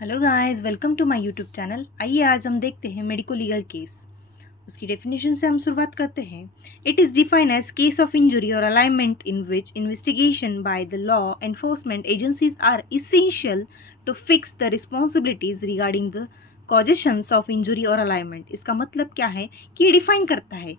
Hello guys, welcome to my YouTube channel. आइए आज हम देखते हैं मेडिको लीगल केस। उसकी डेफिनेशन से हम शुरुआत करते हैं। It is defined as case of injury और alignment in which investigation by the law enforcement agencies are essential to fix the responsibilities regarding the causations of injury और alignment. इसका मतलब क्या है कि ये डिफाइन करता है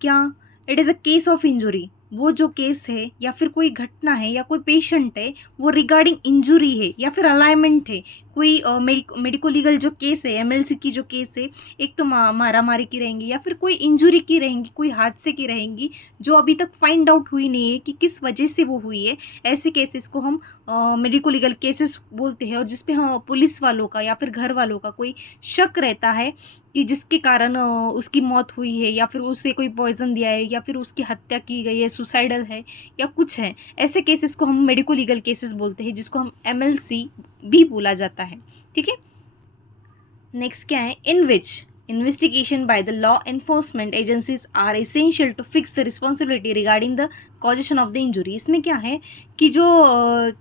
क्या it is a case of injury, वो जो केस है या फिर कोई घटना है या कोई पेशेंट है वो रिगार्डिंग इंजुरी है या फिर अलाइनमेंट है। कोई मेडिको लीगल जो केस है, एमएलसी की जो केस है, एक तो मारा मारी की रहेंगी या फिर कोई इंजुरी की रहेंगी, कोई हादसे की रहेंगी जो अभी तक फाइंड आउट हुई नहीं है कि किस वजह से वो हुई है। ऐसे केसेस को हम मेडिको लीगल केसेस बोलते हैं, और जिसपे हम पुलिस वालों का या फिर घर वालों का कोई शक रहता है कि जिसके कारण उसकी मौत हुई है या फिर उसे कोई पॉइजन दिया है या फिर उसकी हत्या की गई है, सुसाइडल है या कुछ है। ऐसे केसेस को हम मेडिको लीगल केसेस बोलते हैं, जिसको हम एमएलसी भी बोला जाता है। ठीक है, नेक्स्ट क्या है, in which investigation by the law enforcement agencies are essential to fix the responsibility regarding the causation of the injury. इसमें क्या है कि जो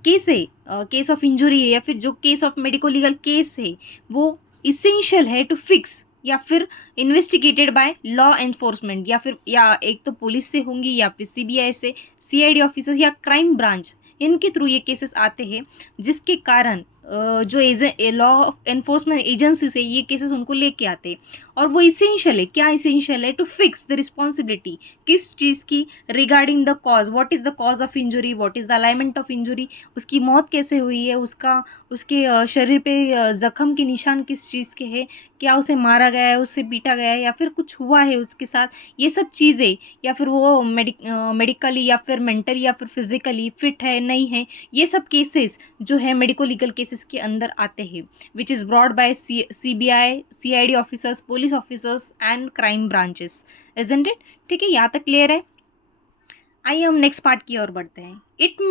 केस है, केस ऑफ इंजुरी है या फिर जो case of medico legal case है, वो इसेंशियल है टू फिक्स या फिर इन्वेस्टिगेटेड बाय लॉ एनफोर्समेंट, या फिर या एक तो पुलिस से होंगी या फिर सीबीआई से, सीआईडी ऑफिसर्स या क्राइम ब्रांच, इनके थ्रू ये केसेस आते हैं, जिसके कारण जो लॉ एनफोर्समेंट एजेंसी से ये केसेस उनको लेके आते हैं। और वो इसेंशियल है, क्या इसेंशियल है, टू फिक्स द रिस्पॉन्सिबिलिटी, किस चीज़ की, regarding the cause, what is the cause of injury, what is the alignment of injury, उसकी मौत कैसे हुई है, उसके शरीर पे जख्म के निशान किस चीज़ के हैं, क्या उसे मारा गया है, उससे पीटा गया है या फिर कुछ हुआ है उसके साथ, ये सब चीज़ें, या फिर वो मेडिकली या फिर मेंटली या फिर फिजिकली फिट है नहीं है, ये सब केसेस जो है मेडिको लीगल केसेस के अंदर आते हैं, which is brought by CBI, CID officers, police officers and crime branches. Isn't it? ठीक है, यहाँ तक क्लियर है। आइए हम नेक्स्ट पार्ट की ओर बढ़ते हैं। It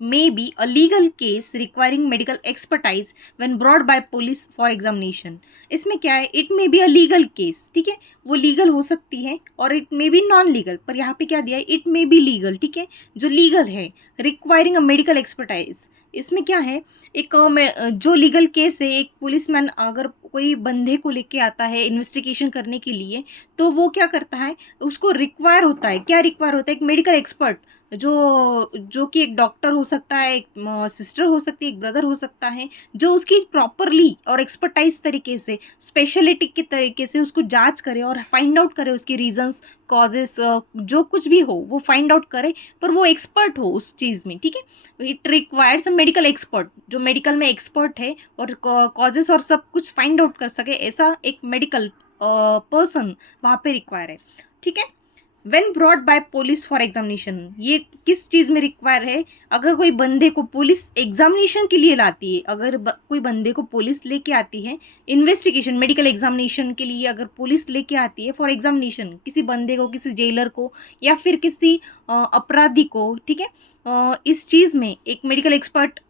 may be a legal case requiring medical expertise when brought by police for examination. इसमें क्या है, it may be a legal case, ठीक है, वो लीगल हो सकती है और it may be non legal, पर यहाँ पे क्या दिया है, इट मे बी लीगल, ठीक है, जो लीगल है, रिक्वायरिंग अ मेडिकल एक्सपर्टाइज। इसमें क्या है, एक जो लीगल केस है, एक पुलिसमैन अगर कोई बंदे को लेके आता है इन्वेस्टिगेशन करने के लिए, तो वो क्या करता है, उसको रिक्वायर होता है, क्या रिक्वायर होता है, एक मेडिकल एक्सपर्ट, जो कि एक डॉक्टर हो सकता है, एक सिस्टर हो सकती है, एक ब्रदर हो सकता है, जो उसकी प्रॉपरली और एक्सपर्टाइज तरीके से, स्पेशलिटी के तरीके से उसको जांच करे और फाइंड आउट करे उसकी रीजंस, कॉजेस, जो कुछ भी हो वो फाइंड आउट करे, पर वो एक्सपर्ट हो उस चीज़ में। ठीक है, it requires a medical expert, जो मेडिकल में एक्सपर्ट है और कॉजेस और सब कुछ फाइंड आउट कर सके, ऐसा एक मेडिकल पर्सन वहाँ पे रिक्वायर है। ठीक है, when brought by police for examination, ये किस चीज़ में रिक्वायर है, अगर कोई बंदे को पुलिस एग्जामिनेशन के लिए लाती है, अगर कोई बंदे को पुलिस लेके आती है इन्वेस्टिगेशन मेडिकल एग्जामिनेशन के लिए, अगर पुलिस लेके आती है फॉर एग्जामिनेशन किसी बंदे को, किसी जेलर को या फिर किसी अपराधी को, ठीक है, इस चीज़ में एक मेडिकल एक्सपर्ट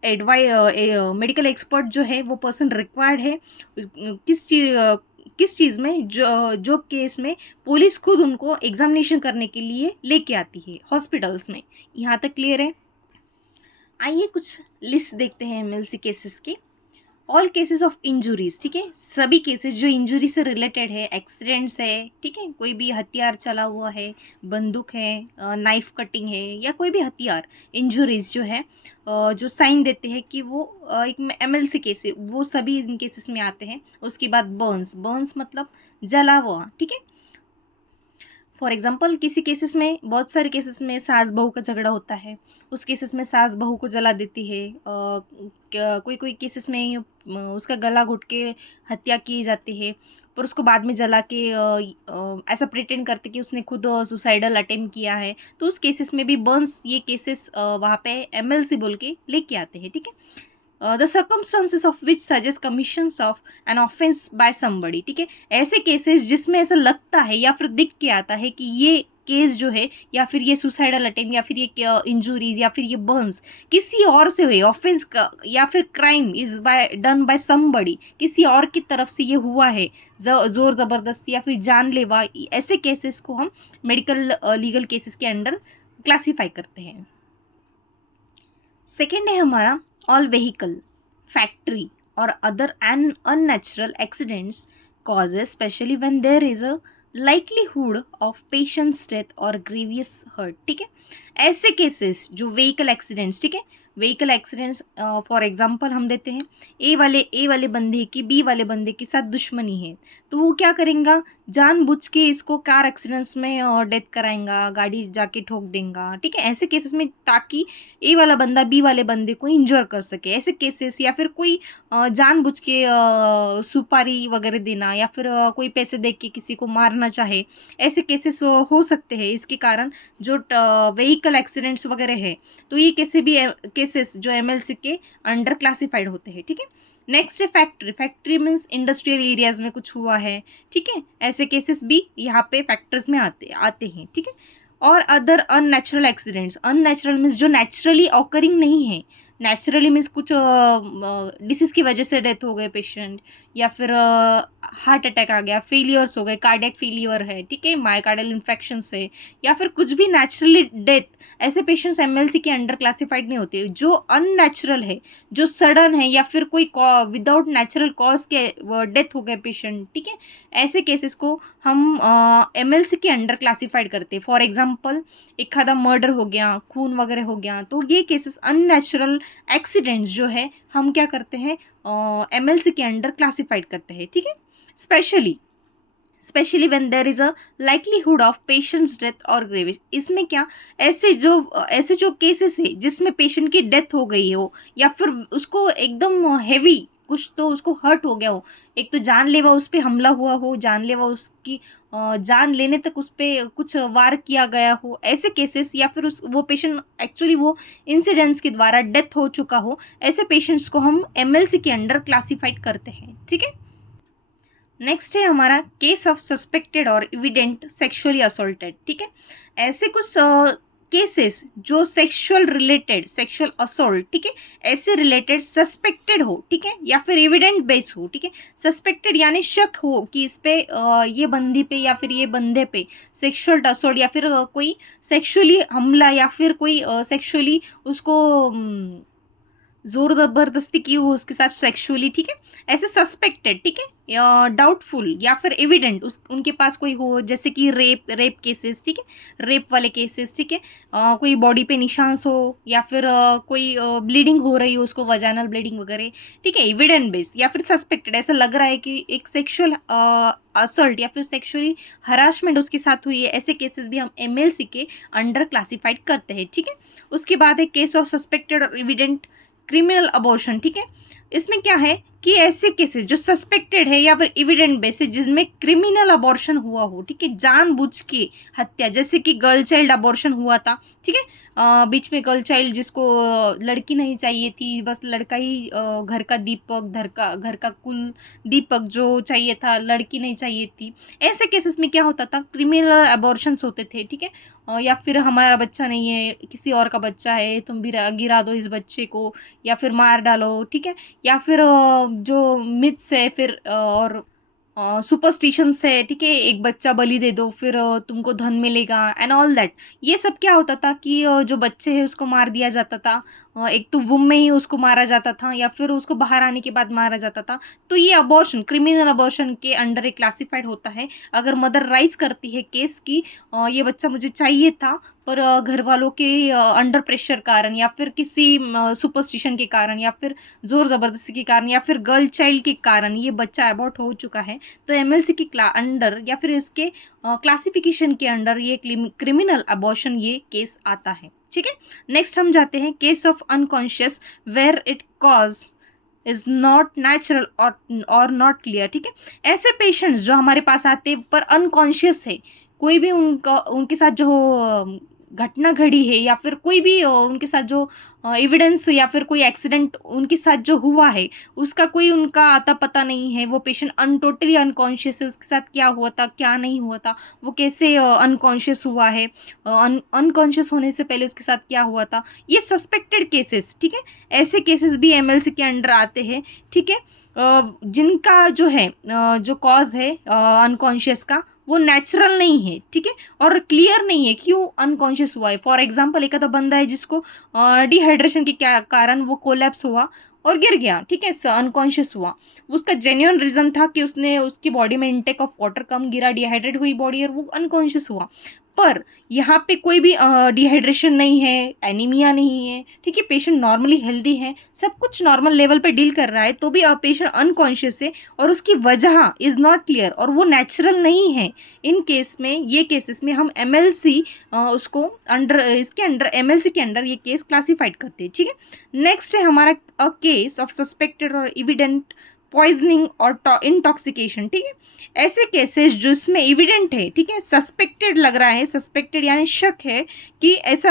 मेडिकल एक्सपर्ट जो है वो पर्सन रिक्वायर्ड है। किस चीज़ में, जो केस में पुलिस खुद उनको एग्जामिनेशन करने के लिए लेके आती है हॉस्पिटल्स में। यहाँ तक क्लियर है। आइए कुछ लिस्ट देखते हैं एमएलसी केसेस की। ऑल केसेस ऑफ इंजुरीज, ठीक है, सभी केसेस जो इंजुरी से रिलेटेड है, एक्सीडेंट्स है, ठीक है, कोई भी हथियार चला हुआ है, बंदूक है, नाइफ कटिंग है या कोई भी हथियार, इंजुरीज जो है, जो साइन देते हैं कि वो एक एमएलसी केस है, वो सभी इन केसेस में आते हैं। उसके बाद बर्न्स मतलब जला हुआ, ठीक है। फॉर एग्जाम्पल किसी केसेस में, बहुत सारे केसेस में सास बहू का झगड़ा होता है, उस केसेस में सास बहू को जला देती है। कोई कोई केसेस में उसका गला घुट के हत्या की जाती है, पर उसको बाद में जला के ऐसा प्रिटेंड करते कि उसने खुद सुसाइडल अटेम्प्ट किया है, तो उस केसेस में भी बर्न्स ये केसेस वहाँ पे एमएलसी बोल के लेके आते हैं। ठीक है, the circumstances of which suggest commissions of an offence by somebody, ठीक है, ऐसे केसेस जिसमें ऐसा लगता है या फिर दिख के आता है कि ये केस जो है, या फिर ये सुसाइडल अटेम्प्ट या फिर ये इंजुरीज या फिर ये बर्न्स किसी और से हुए, ऑफेंस का या फिर crime is by done by somebody, किसी और की तरफ से ये हुआ है, जोर ज़बरदस्ती या फिर जानलेवा, ऐसे केसेस को हम मेडिकल लीगल केसेस के अंडर क्लासीफाई करते हैं। सेकेंड है हमारा all vehicle, factory, or other unnatural accidents causes, especially when there is a likelihood of patient's death or grievous hurt. ठीक है, ऐसे केसेस जो व्हीकल एक्सीडेंट्स, ठीक है, व्हीकल एक्सीडेंट्स फॉर एग्जांपल हम देते हैं ए वाले बंदे की बी वाले बंदे के साथ दुश्मनी है, तो वो क्या करेगा, जानबूझ के इसको कार एक्सीडेंट्स में डेथ कराएंगा, गाड़ी जाके ठोक देगा, ठीक है, ऐसे केसेस में, ताकि ए वाला बंदा बी वाले बंदे को इंजर कर सके, ऐसे केसेस, या फिर कोई जानबूझ के सुपारी वगैरह देना, या फिर कोई पैसे दे के किसी को मारना चाहे, ऐसे केसेस हो सकते हैं। इसके कारण जो व्हीकल एक्सीडेंट्स वगैरह है, तो ये कैसे भी केसेस जो एमएलसी के अंडर क्लासिफाइड होते हैं, ठीक है। नेक्स्ट है फैक्ट्री मीन्स इंडस्ट्रियल एरियाज में कुछ हुआ है, ठीक है, ऐसे केसेस भी यहाँ पे फैक्टर्स में आते हैं, ठीक है। और other unnatural accidents, unnatural means जो नेचुरली ऑकरिंग नहीं है, नेचुरली मीन्स कुछ डिसीज़ की वजह से डेथ हो गए पेशेंट, या फिर हार्ट अटैक आ गया, फेलियर्स हो गए, कार्डियक फेलियर है, ठीक है, मायोकार्डियल इन्फेक्शन से, या फिर कुछ भी नेचुरली डेथ, ऐसे पेशेंट्स एमएलसी के अंडर क्लासिफाइड नहीं होते। जो अननेचुरल है, जो सडन है, या फिर कोई विदाउट नेचुरल कॉज के डेथ हो गए पेशेंट, ठीक है, ऐसे केसेस को हम एमएलसी के अंडर क्लासिफाइड करते हैं। फॉर एग्जाम्पल एखादा मर्डर हो गया, खून वगैरह हो गया, तो ये केसेस अननेचुरल एक्सीडेंट्स जो है हम क्या करते हैं, एमएलसी के अंडर क्लासिफाइड करते हैं, ठीक है। Specially when there is a likelihood of patients death और ग्रेविस, इसमें क्या, ऐसे जो केसेस है जिसमें पेशेंट की डेथ हो गई हो, या फिर उसको एकदम हैवी कुछ तो उसको हर्ट हो गया हो, एक तो जानलेवा उस पर हमला हुआ हो, जानलेवा उसकी जान लेने तक उस पर कुछ वार किया गया हो, ऐसे केसेस, या फिर वो पेशेंट एक्चुअली वो इंसिडेंट्स के द्वारा डेथ हो चुका हो, ऐसे पेशेंट्स को हम एमएलसी के अंडर क्लासिफाइड करते हैं, ठीक है। नेक्स्ट है हमारा केस ऑफ सस्पेक्टेड और एविडेंट सेक्सुअली असॉल्टेड, ठीक है, ऐसे कुछ केसेस जो सेक्सुअल असॉल्ट, ठीक है, ऐसे रिलेटेड सस्पेक्टेड हो, ठीक है, या फिर एविडेंट बेस हो, ठीक है, सस्पेक्टेड यानी शक हो कि इस पे ये बंदी पे या फिर ये बंदे पे सेक्सुअल असॉल्ट, या फिर कोई सेक्सुअली हमला, या फिर कोई सेक्सुअली उसको जोर जबरदस्ती की हो उसके साथ सेक्सुअली, ठीक है, ऐसे सस्पेक्टेड, ठीक है, डाउटफुल, या फिर एविडेंट उनके पास कोई हो, जैसे कि रेप केसेस, ठीक है, रेप वाले केसेस, ठीक है, कोई बॉडी पे निशान हो, या फिर कोई ब्लीडिंग हो रही हो उसको, वजाइनल ब्लीडिंग वगैरह, ठीक है, एविडेंट बेस, या फिर सस्पेक्टेड, ऐसा लग रहा है कि एक सेक्सुअल असल्ट या फिर सेक्सुअली हरासमेंट उसके साथ हुई है, ऐसे केसेस भी हम एमएलसी के अंडर क्लासिफाइड करते हैं, ठीक है। उसके बाद है केस ऑफ सस्पेक्टेड और एविडेंट क्रिमिनल अबॉर्शन, ठीक है, इसमें क्या है कि ऐसे केसेस जो सस्पेक्टेड है या फिर एविडेंट बेसिस जिसमें क्रिमिनल अबॉर्शन हुआ हो, ठीक है, जानबूझ के हत्या, जैसे कि गर्ल चाइल्ड अबॉर्शन हुआ था, ठीक है, बीच में गर्ल चाइल्ड जिसको लड़की नहीं चाहिए थी, बस लड़का ही घर का दीपक, घर का कुल दीपक जो चाहिए था, लड़की नहीं चाहिए थी, ऐसे केसेस में क्या होता था, क्रिमिनल अबॉर्शंस होते थे, ठीक है, या फिर हमारा बच्चा नहीं है, किसी और का बच्चा है, तुम भी गिरा दो इस बच्चे को, या फिर मार डालो, ठीक है, या फिर जो मिथ्स है, फिर और सुपरस्टिशंस है, ठीक है, एक बच्चा बलि दे दो फिर तुमको धन मिलेगा एंड ऑल दैट, ये सब क्या होता था कि जो बच्चे हैं उसको मार दिया जाता था, एक तो वुम में ही उसको मारा जाता था, या फिर उसको बाहर आने के बाद मारा जाता था, तो ये अबॉर्शन, क्रिमिनल अबॉर्शन के अंडर एक क्लासिफाइड होता है। अगर मदर राइज करती है केस की ये बच्चा मुझे चाहिए था, पर घर वालों के अंडर प्रेशर कारण, या फिर किसी सुपरस्टिशन के कारण, या फिर जोर ज़बरदस्ती के कारण, या फिर गर्ल चाइल्ड के कारण ये बच्चा अबॉर्ट हो चुका है, तो एमएलसी के अंडर या फिर इसके क्लासिफिकेशन के अंडर ये क्रिमिनल अबॉर्शन ये केस आता है, ठीक है। नेक्स्ट हम जाते हैं case of unconscious where it cause is not natural और नॉट क्लियर, ठीक है, ऐसे पेशेंट्स जो हमारे पास आते हैं पर अनकॉन्शियस है, कोई भी उनके साथ जो घटना घड़ी है, या फिर कोई भी उनके साथ जो एविडेंस या फिर कोई एक्सीडेंट उनके साथ जो हुआ है उसका कोई उनका आता पता नहीं है, वो पेशेंट टोटली अनकॉन्शियस है, उसके साथ क्या हुआ था क्या नहीं हुआ था, वो कैसे अनकॉन्शियस हुआ है, अनकॉन्शियस होने से पहले उसके साथ क्या हुआ था, ये सस्पेक्टेड केसेस, ठीक है, ऐसे केसेस भी एमएलसी के अंडर आते हैं, ठीक है, जिनका जो है जो कॉज है अनकॉन्शियस का वो नेचुरल नहीं है, ठीक है, और क्लियर नहीं है कि वो अनकॉन्शियस हुआ है। फॉर एग्जाम्पल एक आधा बंदा है जिसको डिहाइड्रेशन के क्या कारण वो कोलैप्स हुआ और गिर गया, ठीक है, अनकॉन्शियस हुआ। उसका जेन्युइन रीजन था कि उसने उसकी बॉडी में इंटेक ऑफ वाटर कम गिरा, डिहाइड्रेट हुई बॉडी और वो अनकॉन्शियस हुआ। पर यहाँ पे कोई भी डिहाइड्रेशन नहीं है, एनीमिया नहीं है, ठीक है, पेशेंट नॉर्मली हेल्दी है, सब कुछ नॉर्मल लेवल पे डील कर रहा है, तो भी पेशेंट अनकॉन्शियस है और उसकी वजह इज़ नॉट क्लियर और वो नेचुरल नहीं है। इन केस में, ये केसेस में हम एमएलसी उसको अंडर, इसके अंडर एमएलसी के अंडर ये केस क्लासिफाइड करते हैं, ठीक है। नेक्स्ट है हमारा अ केस ऑफ सस्पेक्टेड और इविडेंट पॉइजनिंग और इंटॉक्सिकेशन, ठीक है। ऐसे केसेस जिसमें इविडेंट है, ठीक है, सस्पेक्टेड लग रहा है, सस्पेक्टेड यानी शक है कि ऐसा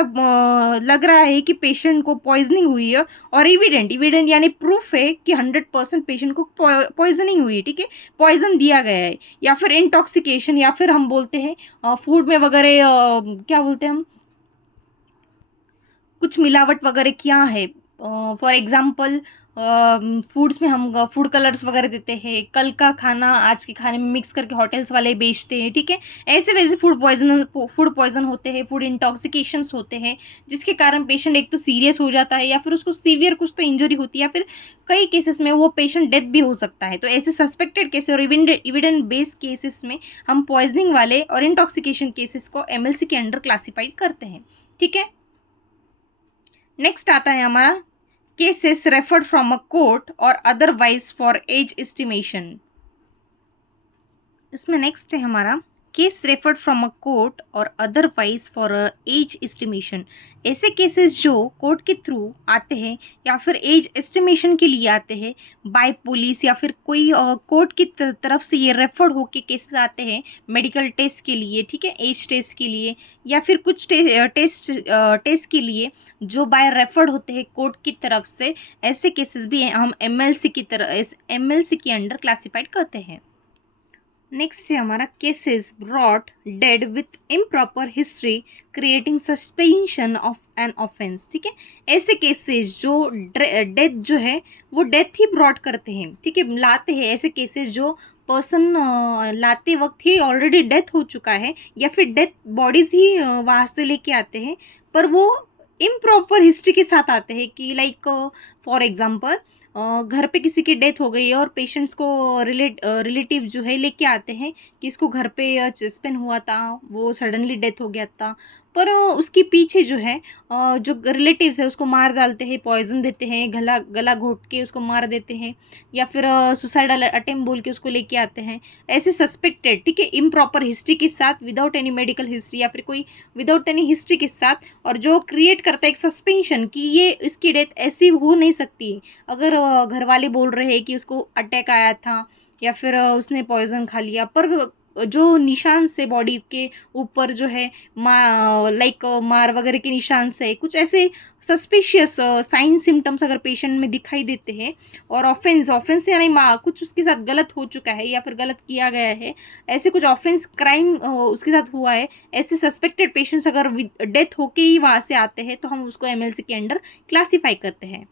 लग रहा है कि पेशेंट को पॉइजनिंग हुई है, और इविडेंट, इविडेंट यानी प्रूफ है कि 100% पेशेंट को पॉइजनिंग हुई है, ठीक है, पॉइजन दिया गया है। या फिर इंटॉक्सिकेशन, या फिर हम बोलते हैं फूड में वगैरह क्या बोलते हैं हम, कुछ मिलावट वगैरह क्या है। फॉर एग्जांपल फूड्स में हम फूड कलर्स वगैरह देते हैं, कल का खाना आज के खाने में मिक्स करके होटल्स वाले बेचते हैं, ठीक है। ऐसे वैसे फूड पॉइजन होते हैं, फूड इंटॉक्सिकेशंस होते हैं, जिसके कारण पेशेंट एक तो सीरियस हो जाता है या फिर उसको सीवियर कुछ तो इंजरी होती है, या फिर कई केसेस में वो पेशेंट डेथ भी हो सकता है। तो ऐसे सस्पेक्टेड केसेस और इविडेंट बेस्ड केसेस में हम पॉइजनिंग वाले और इंटॉक्सिकेशन केसेस को एमएलसी के अंडर क्लासीफाइड करते हैं, ठीक है। नेक्स्ट आता है हमारा cases referred from a court और अदरवाइज फॉर एज एस्टिमेशन। इसमें नेक्स्ट है हमारा case referred from a court और अदरवाइज फॉर एज एस्टिमेशन। ऐसे केसेस जो कोर्ट के थ्रू आते हैं या फिर एज एस्टिमेशन के लिए आते हैं बाय पुलिस, या फिर कोई कोर्ट की तरफ से ये रेफर्ड होके केसेस आते हैं मेडिकल टेस्ट के लिए, ठीक है, एज टेस्ट के लिए, या फिर कुछ टेस्ट के लिए जो बाय रेफर्ड होते हैं कोर्ट की तरफ से। ऐसे केसेस भी हम एमएलसी की तरह एमएलसी के अंडर क्लासिफाइड करते हैं। नेक्स्ट है हमारा cases brought dead with improper history creating suspension of an offence, ठीक है। ऐसे केसेस जो डेथ जो है वो डेथ ही ब्रॉट करते हैं, ठीक है, लाते हैं। ऐसे केसेस जो पर्सन लाते वक्त ही ऑलरेडी डेथ हो चुका है, या फिर डेथ बॉडीज ही वहाँ से लेके आते हैं, पर वो इम्प्रॉपर हिस्ट्री के साथ आते हैं कि लाइक फॉर एग्जांपल घर पे किसी की डेथ हो गई है और पेशेंट्स को रिलेटिव जो है लेके आते हैं कि इसको घर पे चेस्ट पेन हुआ था, वो सडनली डेथ हो गया था, पर उसके पीछे जो है जो रिलेटिव्स है उसको मार डालते हैं, पॉइजन देते हैं, गला गला घोट के उसको मार देते हैं, या फिर सुसाइडल अटेम्प्ट बोल के उसको लेके आते हैं। ऐसे सस्पेक्टेड, ठीक है, इम्प्रॉपर हिस्ट्री के साथ, विदाउट एनी मेडिकल हिस्ट्री या फिर कोई विदाउट एनी हिस्ट्री के साथ, और जो क्रिएट करता है एक सस्पेंशन कि ये इसकी डेथ ऐसी हो नहीं सकती। अगर घर वाले बोल रहे हैं कि उसको अटैक आया था या फिर उसने पॉइजन खा लिया, पर जो निशान से बॉडी के ऊपर जो है लाइक मार वगैरह के निशान से कुछ ऐसे सस्पिशियस साइन सिम्टम्स अगर पेशेंट में दिखाई देते हैं, और ऑफेंस यानी कुछ उसके साथ गलत हो चुका है या फिर गलत किया गया है, ऐसे कुछ ऑफेंस क्राइम उसके साथ हुआ है, ऐसे सस्पेक्टेड पेशेंट्स अगर डेथ होके ही वहाँ से आते हैं तो हम उसको एमएलसी के अंडर क्लासीफाई करते हैं।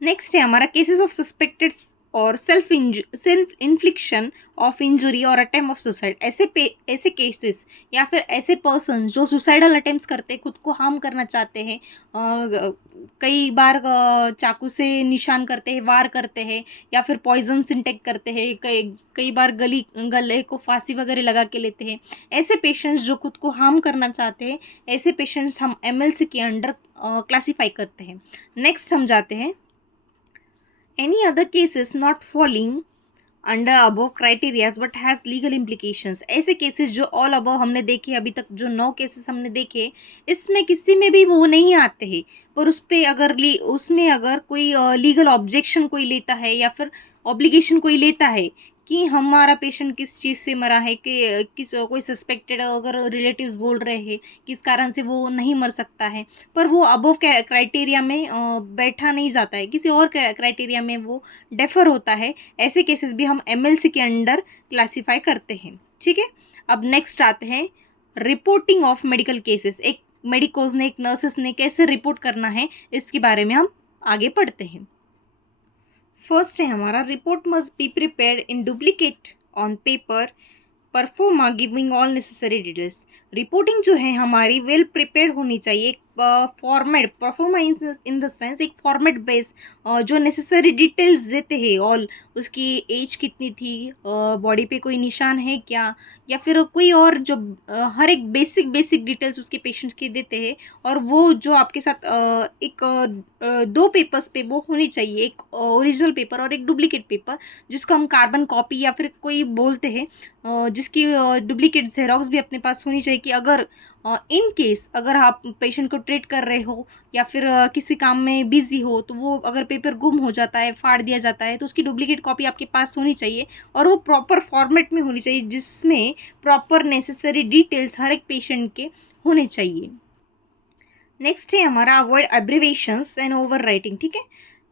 नेक्स्ट है हमारा केसेस ऑफ सस्पेक्टेड और सेल्फ इन्फ्लिक्शन ऑफ इंजुरी और अटेम्प्ट ऑफ सुसाइड। ऐसे केसेस या फिर ऐसे पर्सन जो सुसाइडल अटेम्प्ट्स करते हैं, खुद को हार्म करना चाहते हैं, कई बार चाकू से निशान करते हैं, वार करते हैं, या फिर पॉइजन इंटेक करते हैं, कई बार गले को फांसी वगैरह लगा के लेते हैं। ऐसे पेशेंट्स जो खुद को हार्म करना चाहते हैं, ऐसे पेशेंट्स हम एमएलसी के अंडर क्लासीफाई करते हैं। नेक्स्ट हम जाते हैं any other cases not falling under above criteria but has legal implications। ऐसे केसेस जो ऑल अबव हमने देखे, अभी तक जो 9 केसेस हमने देखे, इसमें किसी में भी वो नहीं आते हैं, पर उसमें अगर कोई लीगल ऑब्जेक्शन कोई लेता है या फिर ऑब्लिगेशन कोई लेता है कि हमारा पेशेंट किस चीज़ से मरा है, कि कोई सस्पेक्टेड अगर रिलेटिव्स बोल रहे हैं किस कारण से वो नहीं मर सकता है, पर वो अबव क्राइटेरिया में बैठा नहीं जाता है, किसी और क्राइटेरिया में वो डेफर होता है, ऐसे केसेस भी हम एमएलसी के अंडर क्लासीफाई करते हैं, ठीक है। अब नेक्स्ट आते हैं रिपोर्टिंग ऑफ मेडिकल केसेस। एक मेडिकोज ने, एक नर्सेस ने कैसे रिपोर्ट करना है, इसके बारे में हम आगे पढ़ते हैं। फर्स्ट है हमारा report must be prepared in duplicate on paper pro forma giving all necessary details. Reporting जो है हमारी वेल प्रिपेयर्ड होनी चाहिए, एक format pro forma in the sense एक फॉर्मेट बेस जो नेसेसरी डिटेल्स देते हैं ऑल, उसकी एज कितनी थी, बॉडी पे कोई निशान है क्या, या फिर कोई और जो हर एक बेसिक बेसिक डिटेल्स उसके पेशेंट के देते हैं। और वो जो आपके साथ एक दो पेपर्स पे वो होनी चाहिए, एक ओरिजिनल पेपर और एक डुप्लीकेट पेपर, जिसको हम कार्बन कॉपी या फिर कोई बोलते हैं, जिसकी डुप्लीकेट जेरोक्स भी अपने पास होनी चाहिए कि अगर इन केस अगर आप पेशेंट को ट्रीट कर रहे हो या फिर किसी काम में बिजी हो, तो वो अगर पेपर गुम हो जाता है, फाड़ दिया जाता है, तो उसकी डुप्लीकेट कॉपी आपके पास होनी चाहिए और वो प्रॉपर फॉर्मेट में होनी चाहिए, जिसमें प्रॉपर नेसेसरी डिटेल्स हर एक पेशेंट के होने चाहिए। नेक्स्ट है हमारा अवॉइड एब्रिवेशंस एंड ओवर राइटिंग। ठीक है,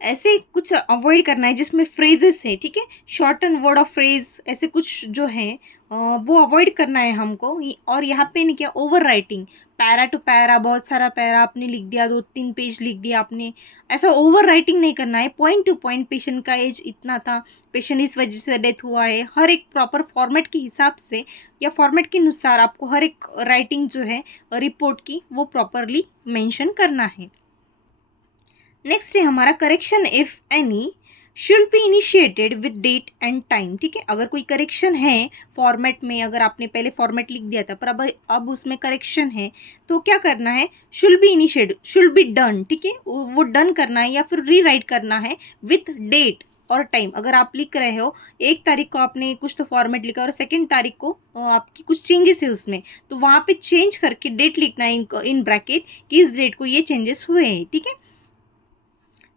ऐसे कुछ अवॉइड करना है जिसमें फ्रेजेस है, ठीक है, शॉर्टन वर्ड ऑफ फ्रेज ऐसे कुछ जो है वो अवॉइड करना है हमको। और यहाँ पे नहीं क्या over writing, para two para, बहुत सारा पैरा आपने लिख दिया, 2-3 पेज लिख दिया आपने, ऐसा ओवर राइटिंग नहीं करना है। पॉइंट टू पॉइंट, पेशेंट का एज इतना था, पेशेंट इस वजह से डेथ हुआ है, हर एक प्रॉपर फॉर्मेट के हिसाब से या फॉर्मेट के अनुसार आपको हर एक राइटिंग जो है रिपोर्ट की वो प्रॉपरली मेंशन करना है। नेक्स्ट है हमारा correction if any should be initiated with date and time. ठीक है, अगर कोई करेक्शन है फॉर्मेट में, अगर आपने पहले फॉर्मेट लिख दिया था पर अब उसमें करेक्शन है, तो क्या करना है, should be initiated, should be done. ठीक है, वो डन करना है या फिर रीराइट करना है विथ डेट और टाइम। अगर आप लिख रहे हो 1 तारीख को आपने कुछ तो फॉर्मेट लिखा और 2 तारीख को आपकी कुछ चेंजेस है उसमें, तो वहाँ पे चेंज करके डेट लिखना है इन ब्रैकेट कि इस डेट को ये चेंजेस हुए हैं। ठीक है,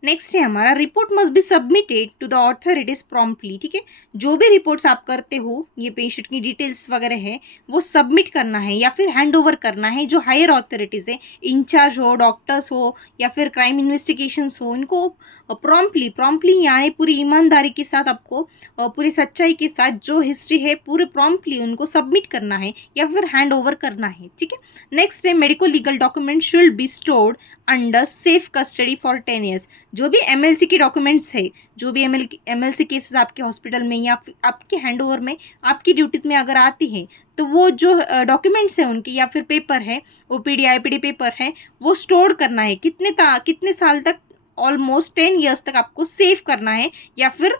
नेक्स्ट है हमारा report must be submitted to the authorities promptly. ठीक है, जो भी रिपोर्ट्स आप करते हो, ये पेशेंट की डिटेल्स वगैरह है, वो सबमिट करना है या फिर हैंड ओवर करना है जो हायर ऑथोरिटीज़ है, इंचार्ज हो, डॉक्टर्स हो या फिर क्राइम इन्वेस्टिगेशंस हो, इनको प्रॉम्प्टली यानी पूरी ईमानदारी के साथ आपको पूरी सच्चाई के साथ जो हिस्ट्री है पूरे प्रॉम्प्टली उनको सबमिट करना है या फिर हैंड ओवर करना है। ठीक है, नेक्स्ट है medico legal document should be stored under safe custody for 10 years। जो भी एमएलसी के डॉक्यूमेंट्स है, जो भी एमएलसी केसेस आपके हॉस्पिटल में या फिर आपके हैंडओवर में आपकी ड्यूटीज में अगर आती है, तो वो जो डॉक्यूमेंट्स हैं उनके या फिर पेपर है, ओपीडी आईपीडी पेपर है, वो स्टोर करना है कितने साल तक, ऑलमोस्ट 10 years तक आपको सेव करना है या फिर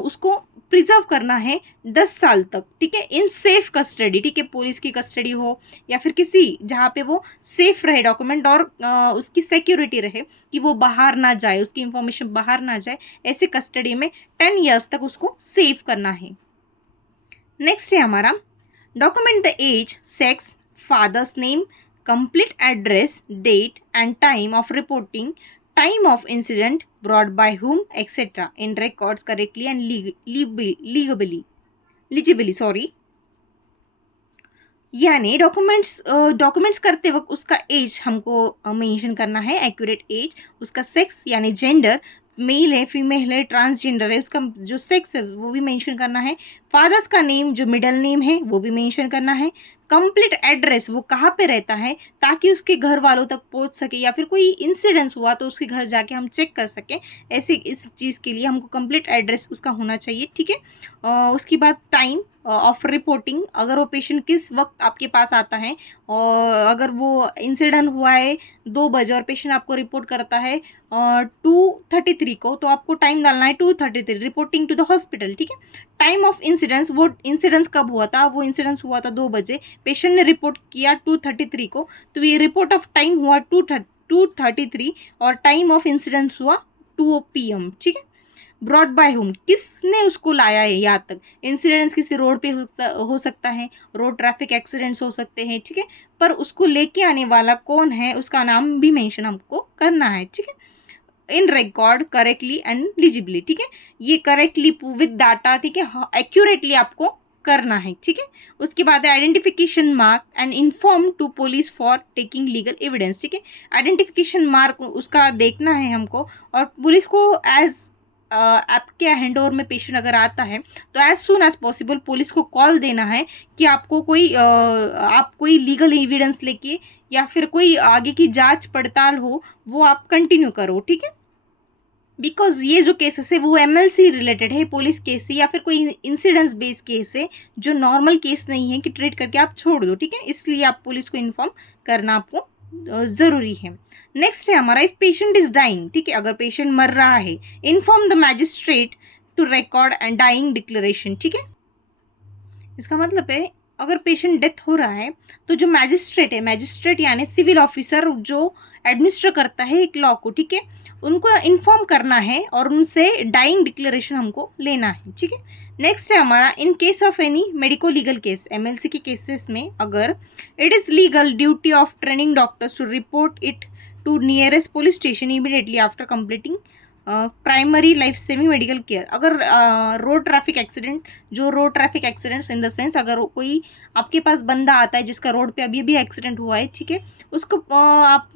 उसको प्रिजर्व करना है 10 साल तक। ठीक है, इन सेफ कस्टडी। ठीक है, पुलिस की कस्टडी हो या फिर किसी जहाँ पे वो सेफ रहे डॉक्यूमेंट और उसकी सिक्योरिटी रहे कि वो बाहर ना जाए, उसकी इंफॉर्मेशन बाहर ना जाए, ऐसे कस्टडी में 10 years तक उसको सेव करना है। नेक्स्ट है हमारा document the age, sex, father's name, complete address, date and time of reporting, time of incident, brought by whom, etc. in records correctly and legibly sorry। यानी डॉक्यूमेंट्स करते वक्त उसका एज हमको मेंशन करना है, एक्यूरेट एज, उसका sex यानी gender, mail है, फीमेल है, ट्रांसजेंडर है, उसका जो सेक्स है वो भी मेंशन करना है, फादर्स का नेम जो मिडल नेम है वो भी मेंशन करना है, कंप्लीट एड्रेस वो कहाँ पे रहता है ताकि उसके घर वालों तक पहुंच सके या फिर कोई इंसिडेंस हुआ तो उसके घर जाके हम चेक कर सकें, ऐसे इस चीज़ के लिए हमको कंप्लीट एड्रेस उसका होना चाहिए। ठीक है, उसके बाद टाइम ऑफ रिपोर्टिंग, अगर वो पेशेंट किस वक्त आपके पास आता है, और अगर वो इंसिडेंट हुआ है 2 बजे और पेशेंट आपको रिपोर्ट करता है 2:33 को, तो आपको टाइम डालना है 2:33 रिपोर्टिंग टू द हॉस्पिटल। ठीक है, टाइम ऑफ इंसिडेंस, वो इंसिडेंस कब हुआ था, वो इंसिडेंस हुआ था 2 बजे, पेशेंट ने रिपोर्ट किया 2:33 को, तो ये रिपोर्ट ऑफ टाइम हुआ 2:33 और टाइम ऑफ इंसिडेंस हुआ 2 PM। ठीक है, ब्रॉड बाय होम, किसने उसको लाया है यहाँ तक, इंसिडेंट्स किसी रोड पे हो सकता है, रोड ट्रैफिक एक्सीडेंट्स हो सकते हैं। ठीक है, पर उसको लेके आने वाला कौन है उसका नाम भी मेंशन हमको करना है। ठीक है, इन रिकॉर्ड करेक्टली एंड लीजिबली। ठीक है, ये करेक्टली विद डाटा, ठीक है, एक्यूरेटली आपको करना है। ठीक है, उसके बाद identification mark and inform to police for taking legal evidence. ठीक है, आइडेंटिफिकेशन मार्क उसका देखना है हमको और पुलिस को एज आपके हैंडओवर में पेशेंट अगर आता है तो as soon as possible police को कॉल देना है कि आपको आप कोई लीगल एविडेंस लेके या फिर कोई आगे की जांच पड़ताल हो वो आप कंटिन्यू करो। ठीक है, बिकॉज ये जो केसेस है वो एमएलसी रिलेटेड है, पुलिस केस है या फिर कोई इंसिडेंस बेस्ड केस है, जो नॉर्मल केस नहीं है कि ट्रीट करके आप छोड़ दो, ठीक है, इसलिए आप पुलिस को इन्फॉर्म करना आपको ज़रूरी है। नेक्स्ट है हमारा, इफ पेशेंट इज डाइंग, ठीक है, अगर पेशेंट मर रहा है, inform the magistrate to record and dying declaration, ठीक है। इसका मतलब है अगर पेशेंट डेथ हो रहा है तो जो मैजिस्ट्रेट है, मैजिस्ट्रेट यानी सिविल ऑफिसर जो एडमिनिस्टर करता है एक लॉ को, ठीक है, उनको इन्फॉर्म करना है और उनसे डाइंग डिक्लेरेशन हमको लेना है, ठीक है। नेक्स्ट है हमारा, in case of any medico legal case, MLC के केसेस में अगर it is legal duty of training doctors to report it to nearest police station immediately after completing primary life saving medical care. अगर road traffic accident, जो road traffic accidents in the sense, अगर कोई आपके पास बंदा आता है जिसका road पे अभी अभी एक्सीडेंट हुआ है, ठीक है, उसको आप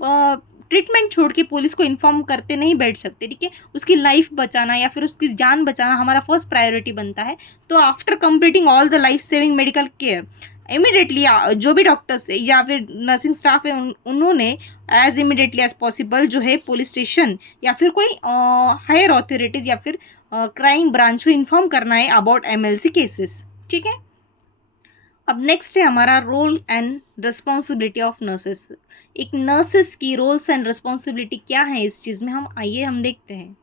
ट्रीटमेंट छोड़ के पुलिस को इन्फॉर्म करते नहीं बैठ सकते, ठीक है, उसकी लाइफ बचाना या फिर उसकी जान बचाना हमारा फर्स्ट प्रायोरिटी बनता है। तो after completing all the life saving medical care immediately जो भी डॉक्टर्स या फिर नर्सिंग स्टाफ है उन्होंने एज इमिडिएटली एज पॉसिबल जो है पुलिस स्टेशन या फिर कोई हायर अथॉरिटीज़ या फिर क्राइम ब्रांच को इन्फॉर्म करना है अबाउट एमएलसी केसेस, ठीक है। अब नेक्स्ट है हमारा role and responsibility of nurses. एक नर्सेस की रोल्स एंड रिस्पॉन्सिबिलिटी क्या है इस चीज़ में, हम देखते हैं।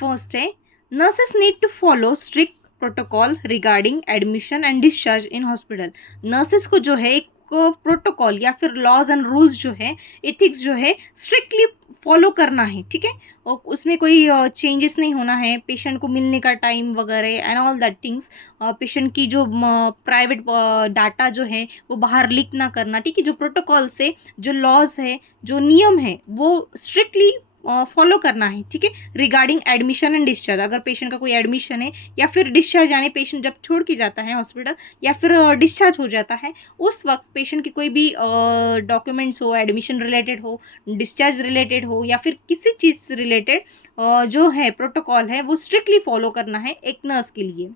फर्स्ट है, nurses need to follow strict protocol regarding admission and discharge in hospital. Nurses को जो है एक प्रोटोकॉल या फिर लॉज एंड रूल्स जो है, एथिक्स जो है, स्ट्रिक्टली फॉलो करना है, ठीक है, और उसमें कोई चेंजेस नहीं होना है। पेशेंट को मिलने का टाइम वगैरह and all that things, patient की जो प्राइवेट डाटा जो है वो बाहर लीक ना करना, ठीक है, जो प्रोटोकॉल्स है, जो लॉज है, जो नियम है, वो स्ट्रिक्टली फॉलो करना है, ठीक है। रिगार्डिंग एडमिशन एंड डिस्चार्ज, अगर पेशेंट का कोई एडमिशन है या फिर डिस्चार्ज, यानी पेशेंट जब छोड़ के जाता है हॉस्पिटल या फिर डिस्चार्ज हो जाता है, उस वक्त पेशेंट की कोई भी डॉक्यूमेंट्स हो, एडमिशन रिलेटेड हो, डिस्चार्ज रिलेटेड हो या फिर किसी चीज़ से रिलेटेड जो है प्रोटोकॉल है वो स्ट्रिक्टली फॉलो करना है एक नर्स के लिए।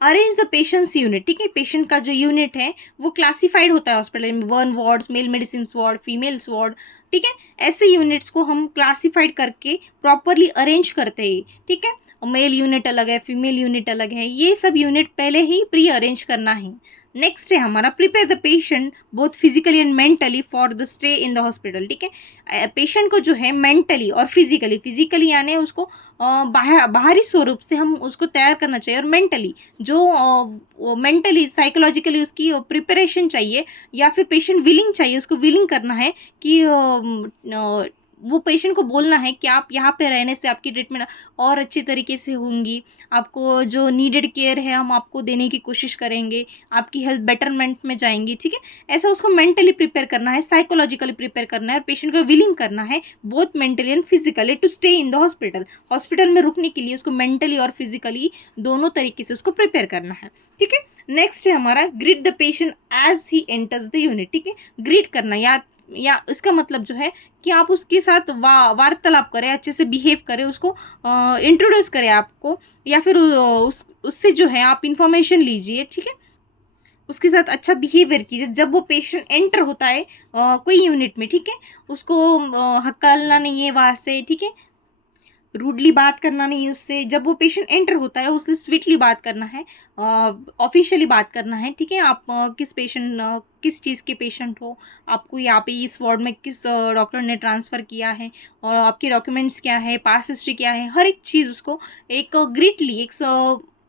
अरेंज द पेशेंट्स यूनिट, ठीक है, पेशेंट का जो यूनिट है वो क्लासिफाइड होता है हॉस्पिटल में, 1 wards, male medicine ward, females ward, ठीक है, ऐसे यूनिट्स को हम क्लासिफाइड करके प्रॉपरली अरेंज करते हैं, ठीक है। मेल यूनिट अलग है, फीमेल यूनिट अलग है, ये सब यूनिट पहले ही प्री अरेंज करना है। नेक्स्ट है हमारा, prepare the patient both physically and mentally for the stay in the hospital, ठीक है। पेशेंट को जो है मेंटली और फिजिकली यानी उसको बाहरी स्वरूप से हम उसको तैयार करना चाहिए, और मेंटली जो मेंटली साइकोलॉजिकली उसकी प्रिपरेशन चाहिए या फिर पेशेंट विलिंग चाहिए, उसको विलिंग करना है कि वो पेशेंट को बोलना है कि आप यहाँ पे रहने से आपकी ट्रीटमेंट और अच्छी तरीके से होंगी, आपको जो नीडेड केयर है हम आपको देने की कोशिश करेंगे, आपकी हेल्थ बेटरमेंट में जाएंगी, ठीक है। ऐसा उसको मेंटली प्रिपेयर करना है, साइकोलॉजिकली प्रिपेयर करना है, और पेशेंट को विलिंग करना है both mentally and physically to stay in the hospital. Hospital में रुकने के लिए उसको मेंटली और फिजिकली दोनों तरीके से उसको प्रिपेयर करना है, ठीक है। नेक्स्ट है हमारा, greet the patient as he enters the unit, ठीक है। ग्रीट करना या इसका मतलब जो है कि आप उसके साथ वार्तालाप करें, अच्छे से बिहेव करें, उसको इंट्रोड्यूस करें आपको, या फिर उससे जो है आप इंफॉर्मेशन लीजिए, ठीक है, उसके साथ अच्छा बिहेवियर कीजिए। जब वो पेशेंट एंटर होता है कोई यूनिट में, ठीक है, उसको हकालना नहीं है वहाँ से, ठीक है, रूडली बात करना नहीं है उससे। जब वो पेशेंट एंटर होता है उससे स्वीटली बात करना है, ऑफिशियली बात करना है, ठीक है। आप किस चीज़ के पेशेंट हो, आपको यहाँ पे इस वार्ड में किस डॉक्टर ने ट्रांसफ़र किया है, और आपके डॉक्यूमेंट्स क्या है, पास हिस्ट्री क्या है, हर एक चीज़ उसको एक ग्रीटली, एक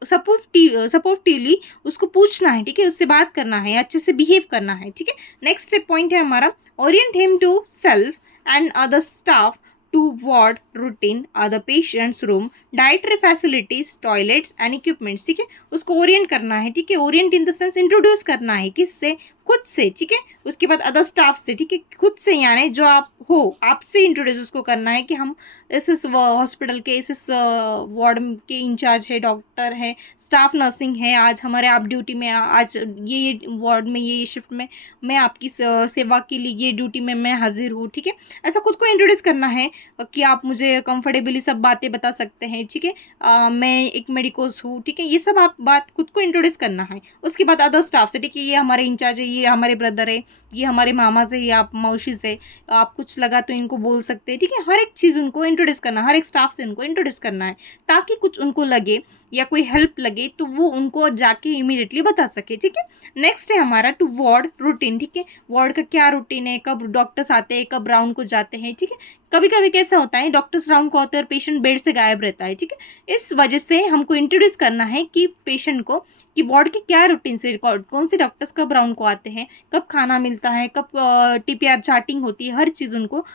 सपोर्टिवली उसको पूछना है, ठीक है, उससे बात करना है, अच्छे से बिहेव करना है, ठीक है। नेक्स्ट पॉइंट है हमारा, orient him to self and other staff to ward routine, other patients room, dietary facilities, toilets and equipments, ठीक है, उसको ओरिएंट करना है, ठीक है। Orient in the sense introduce करना है, किससे, खुद से, ठीक है। उसके बाद अदर स्टाफ से, ठीक है, खुद से यानी जो आप हो आपसे इंट्रोड्यूस उसको करना है कि हम इस हॉस्पिटल के इस वार्ड के इंचार्ज है, डॉक्टर है, स्टाफ नर्सिंग है, आज हमारे आप ड्यूटी में, आज ये वार्ड में ये शिफ्ट में मैं आपकी सेवा के लिए ये ड्यूटी में मैं हाजिर हूँ, ठीक है। ऐसा खुद को इंट्रोड्यूस करना है कि आप मुझे कंफर्टेबली सब बातें बता सकते हैं, हैं, ठीक है, मैं एक मेडिकोस हूँ, ठीक है, ये सब आप बात खुद को इंट्रोड्यूस करना है। उसके बाद अदर स्टाफ से, ठीक है, ये हमारे इंचार्ज है, ये हमारे ब्रदर है, ये हमारे मामा से, ये आप मौसी से, आप कुछ लगा तो इनको बोल सकते हैं, ठीक है, हर एक चीज़ उनको इंट्रोड्यूस करना, हर एक स्टाफ से उनको इंट्रोड्यूस करना है, ताकि कुछ उनको लगे या कोई हेल्प लगे तो वो उनको जाके इमीडिएटली बता सके, ठीक है। नेक्स्ट है हमारा टू वार्ड रूटीन, ठीक है, वार्ड का क्या रूटीन है, कब डॉक्टर्स आते हैं, कब राउंड को जाते हैं, ठीक है। कभी कभी कैसा होता है डॉक्टर्स राउंड को आते हैं और पेशेंट बेड से गायब रहता है, ठीक है। इस वजह से हमको इंट्रोड्यूस करना है कि पेशेंट को कि वार्ड के क्या रूटीन से, कौन से डॉक्टर्स कब राउंड को आते हैं, कब खाना मिलता है, कब टीपीआर चार्टिंग होती है, हर चीज़ उनको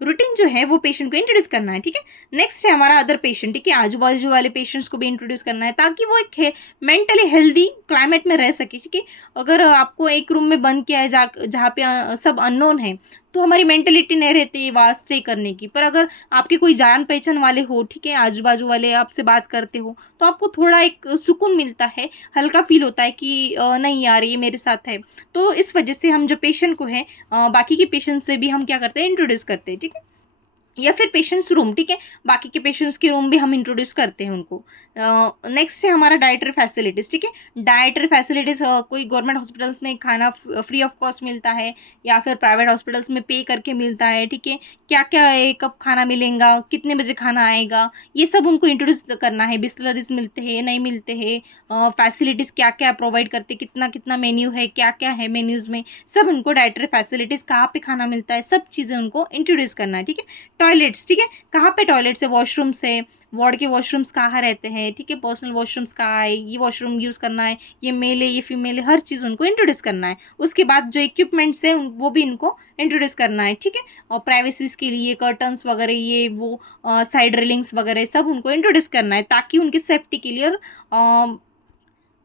रूटीन जो है वो पेशेंट को इंट्रोड्यूस करना है, ठीक है। नेक्स्ट है हमारा अदर पेशेंट, ठीक है, आजू बाजू वाले पेशेंट्स को भी इंट्रोड्यूस करना है, ताकि वो एक मेंटली हेल्दी क्लाइमेट में रह सके, ठीक है। अगर आपको एक रूम में बंद किया है जहाँ पे सब अननोन है, तो हमारी मेंटेलिटी नहीं रहती वहाँ स्टे करने की। पर अगर आपके कोई जान पहचान वाले हो, ठीक है, आजू बाजू वाले आपसे बात करते हो, तो आपको थोड़ा एक सुकून मिलता है, हल्का फील होता है कि नहीं यार ये मेरे साथ है। तो इस वजह से हम जो पेशेंट को है बाकी के पेशेंट से भी हम क्या करते हैं, इंट्रोड्यूस करते हैं, ठीक है। या फिर पेशेंट्स रूम, ठीक है, बाकी के पेशेंट्स के रूम भी हम इंट्रोड्यूस करते हैं उनको। नेक्स्ट है हमारा डाइटरी फैसिलिटीज़, ठीक है। डाइटरी फैसिलिटीज़ कोई गवर्नमेंट हॉस्पिटल्स में खाना फ्री ऑफ कॉस्ट मिलता है, या फिर प्राइवेट हॉस्पिटल्स में पे करके मिलता है, ठीक है। क्या क्या है, कब खाना मिलेगा, कितने बजे खाना आएगा, ये सब उनको इंट्रोड्यूस करना है। बिस्लरीज मिलते हैं नहीं मिलते हैं, फैसिलिटीज़ क्या क्या प्रोवाइड करते, कितना कितना मेन्यू है, क्या क्या है मेन्यूज़ में, सब उनको डाइटरी फैसिलिटीज़, कहाँ पे खाना मिलता है, सब चीज़ें उनको इंट्रोड्यूस करना है, ठीक है। टॉयलेट्स, ठीक है, कहाँ पे टॉयलेट्स है, वॉशरूम्स है, वार्ड के वॉशरूम्स कहाँ रहते हैं, ठीक है, पर्सनल वॉशरूम्स कहाँ है, ये वॉशरूम यूज़ करना है, ये मेल है ये फीमेल है, हर चीज़ उनको इंट्रोड्यूस करना है। उसके बाद जो इक्विपमेंट्स है वो भी इनको इंट्रोड्यूस करना है, ठीक है। और प्राइवेसीज के लिए कर्टन्स वगैरह, ये वो साइड रेलिंग्स वगैरह सब उनको इंट्रोड्यूस करना है, ताकि उनकी सेफ्टी के लिए और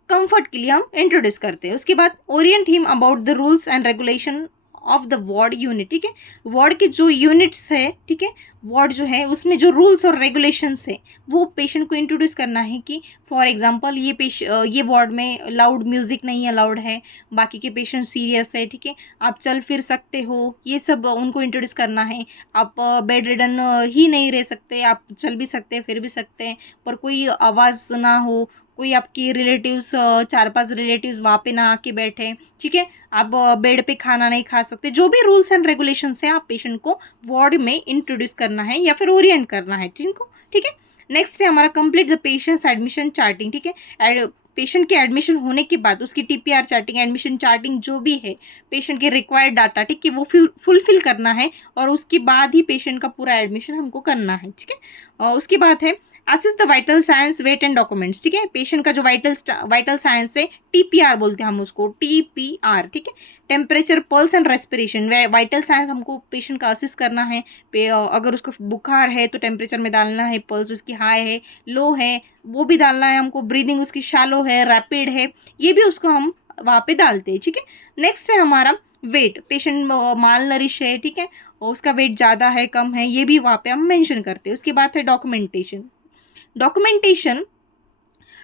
कंफर्ट के लिए हम इंट्रोड्यूस करते हैं। उसके बाद Orient him about the rules and regulation of the ward unit, ठीक है। वार्ड के जो यूनिट्स है, ठीक है, वार्ड जो है उसमें जो रूल्स और रेगुलेशंस है वो पेशेंट को इंट्रोड्यूस करना है कि फॉर एग्जांपल ये वार्ड में लाउड म्यूज़िक नहीं अलाउड है, बाकी के पेशेंट सीरियस है, ठीक है, आप चल फिर सकते हो, ये सब उनको इंट्रोड्यूस करना है। आप बेड रिडन ही नहीं रह सकते, आप चल भी सकते हैं फिर भी सकते हैं, पर कोई आवाज़ ना हो, कोई आपकी रिलेटिव्स 4-5 रिलेटिव्स वहाँ पे ना आके बैठे, ठीक है, आप बेड पे खाना नहीं खा सकते। जो भी रूल्स एंड रेगुलेशंस है आप पेशेंट को वार्ड में इंट्रोड्यूस करना है या फिर ओरिएंट करना है जिनको, ठीक है। नेक्स्ट है हमारा complete the patients admission charting, ठीक है। पेशेंट के एडमिशन होने के बाद उसकी टीपीआर चार्टिंग, एडमिशन चार्टिंग जो भी है, पेशेंट के रिक्वायर्ड डाटा, ठीक है, वो फुलफिल करना है, और उसके बाद ही पेशेंट का पूरा एडमिशन हमको करना है, ठीक है। और उसके बाद है assist the vital signs weight and documents, ठीक है। पेशेंट का जो वाइटल साइंस है, टीपीआर बोलते हैं हम उसको, टीपीआर, ठीक है। Temperature, pulse and respiration, vital science हमको पेशेंट का असिस्ट करना है। अगर उसको बुखार है तो टेम्परेचर में डालना है, पल्स उसकी हाई है लो है वो भी डालना है हमको, ब्रीदिंग उसकी शैलो है रैपिड है, ये भी उसको हम वहाँ पे डालते हैं, ठीक है। नेक्स्ट है हमारा वेट, पेशेंट माल नरिश है, ठीक है, उसका वेट ज़्यादा है कम है, ये भी वहाँ पे हम मेंशन करते हैं। उसके बाद है डॉक्यूमेंटेशन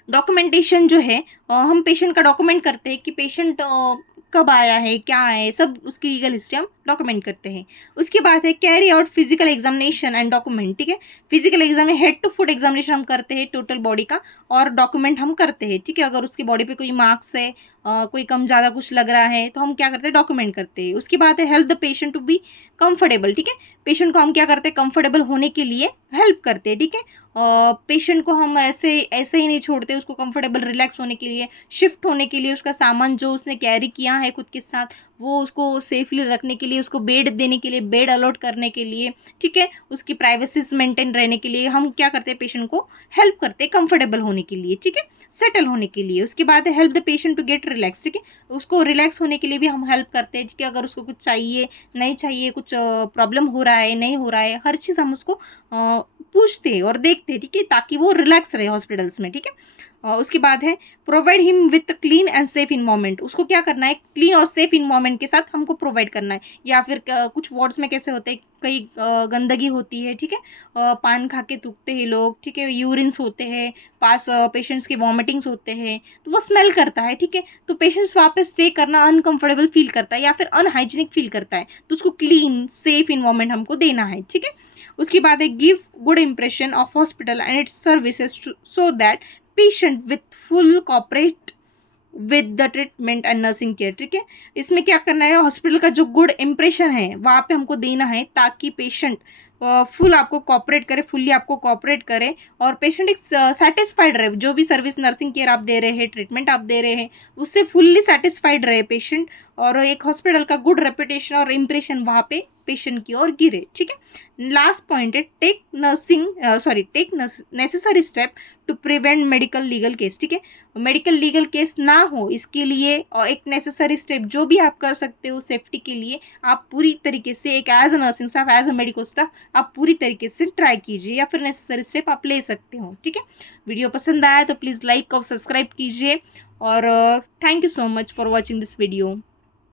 डॉक्यूमेंटेशन जो है हम पेशेंट का डॉक्यूमेंट करते हैं कि पेशेंट कब आया है, क्या है, सब उसकी लीगल हिस्ट्री हम डॉक्यूमेंट करते हैं। उसके बाद है carry out physical examination and document, ठीक है। Physical exam head to foot examination हम करते हैं टोटल बॉडी का, और डॉक्यूमेंट हम करते हैं, ठीक है। अगर उसकी बॉडी पे कोई मार्क्स है, कोई कम ज़्यादा कुछ लग रहा है, तो हम क्या करते हैं, डॉक्यूमेंट करते हैं। उसके बाद है help the patient to be comfortable, ठीक है। पेशेंट को हम क्या करते हैं, कंफर्टेबल होने के लिए हेल्प करते हैं, ठीक है। पेशेंट को हम ऐसे ही नहीं छोड़ते, उसको कंफर्टेबल रिलैक्स होने के लिए, शिफ्ट होने के लिए, उसका सामान जो उसने कैरी किया है खुद के साथ वो उसको सेफली रखने के लिए, उसको बेड देने के लिए, बेड अलॉट करने के लिए, ठीक है, उसकी प्राइवेसीज मेंटेन रहने के लिए हम क्या करते हैं, पेशेंट को हेल्प करते हैं कंफर्टेबल होने के लिए, ठीक है, सेटल होने के लिए। उसके बाद है help the patient to get relax, ठीक है, उसको रिलैक्स होने के लिए भी हम हेल्प करते हैं, ठीक है। अगर उसको कुछ चाहिए नहीं चाहिए, कुछ प्रॉब्लम हो रहा है नहीं हो रहा है, हर चीज़ हम उसको पूछते हैं और देखते हैं, ठीक है, ताकि वो रिलैक्स रहे हॉस्पिटल्स में, ठीक है। उसके बाद है provide him with clean and safe environment, उसको क्या करना है, क्लीन और सेफ इन्वायरमेंट के साथ हमको प्रोवाइड करना है। या फिर कुछ वार्ड्स में कैसे होते हैं, कई गंदगी होती है, ठीक है, पान खा के थूकते हैं लोग, ठीक है, यूरिन्स होते हैं पास, पेशेंट्स के वॉमिटिंग्स होते हैं, तो वो स्मेल करता है, ठीक है, तो पेशेंट्स वहाँ पे स्टे करना अनकंफर्टेबल फील करता है या फिर अनहाइजीनिक फील करता है, तो उसको क्लीन सेफ इन्वायरमेंट हमको देना है, ठीक है। उसके बाद है give good impression of hospital and its services so that patient with full cooperate with the treatment and nursing care. ठीक है, इसमें क्या करना है, हॉस्पिटल का जो गुड इंप्रेशन है वहाँ पे हमको देना है ताकि पेशेंट फुल आपको कॉपरेट करे, फुल्ली आपको कॉपरेट करे और पेशेंट एक सेटिस्फाइड रहे, जो भी सर्विस नर्सिंग केयर आप दे रहे हैं, ट्रीटमेंट आप दे रहे हैं, उससे फुल्ली सेटिस्फाइड रहे पेशेंट, और एक हॉस्पिटल का गुड रेपुटेशन और इम्प्रेशन वहाँ पे पेशेंट की ओर गिरे। ठीक है, लास्ट पॉइंट है take necessary step to prevent medical legal case. ठीक है, मेडिकल लीगल केस ना हो इसके लिए और एक नेसेसरी स्टेप जो भी आप कर सकते हो सेफ्टी के लिए, आप पूरी तरीके से एक as a nursing staff, as a medical staff आप पूरी तरीके से ट्राई कीजिए या फिर नेसेसरी स्टेप आप ले सकते हो। ठीक है, वीडियो पसंद आया तो प्लीज़ लाइक और सब्सक्राइब कीजिए और thank you so much for watching this video.